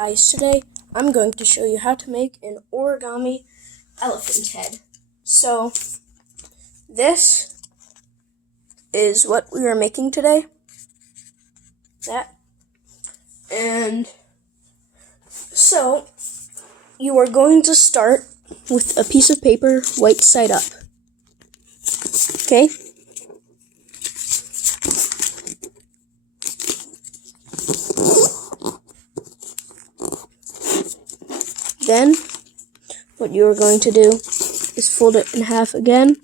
Guys, today I'm going to show you how to make an origami elephant head. So, this is what we are making today. And so, you are going to start with a piece of paper white side up. Okay? Then, what you are going to do is fold it in half again.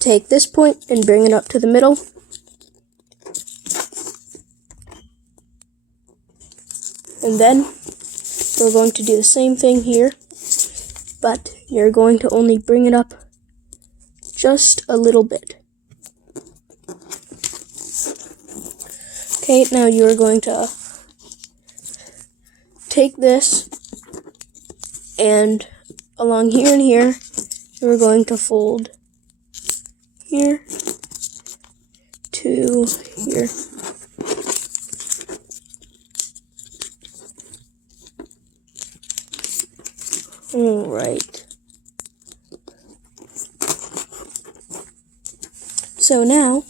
Take this point and bring it up to the middle. And then, we're going to do the same thing here, but you're going to only bring it up just a little bit. Okay, now you're going to take this, and along here and here, you're going to fold here to here. Alright. So now,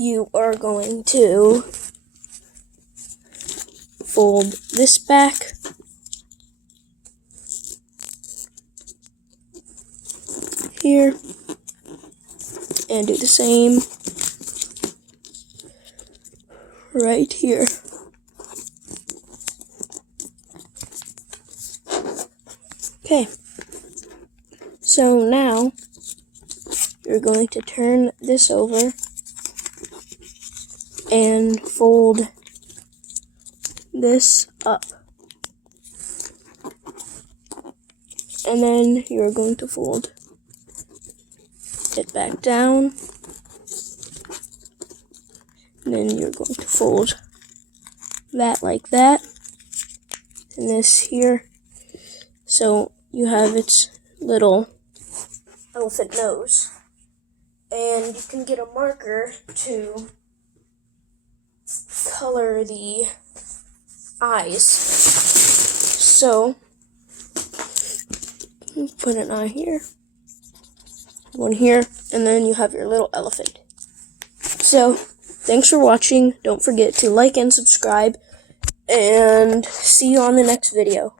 you are going to fold this back here and do the same right here. Okay, so now you're going to turn this over and fold this up. And then you're going to fold it back down. And then you're going to fold that like that. And this here. So you have its little elephant nose. And you can get a marker to color the eyes. So, put an eye here, one here, and then you have your little elephant. So, thanks for watching. Don't forget to like and subscribe, and see you on the next video.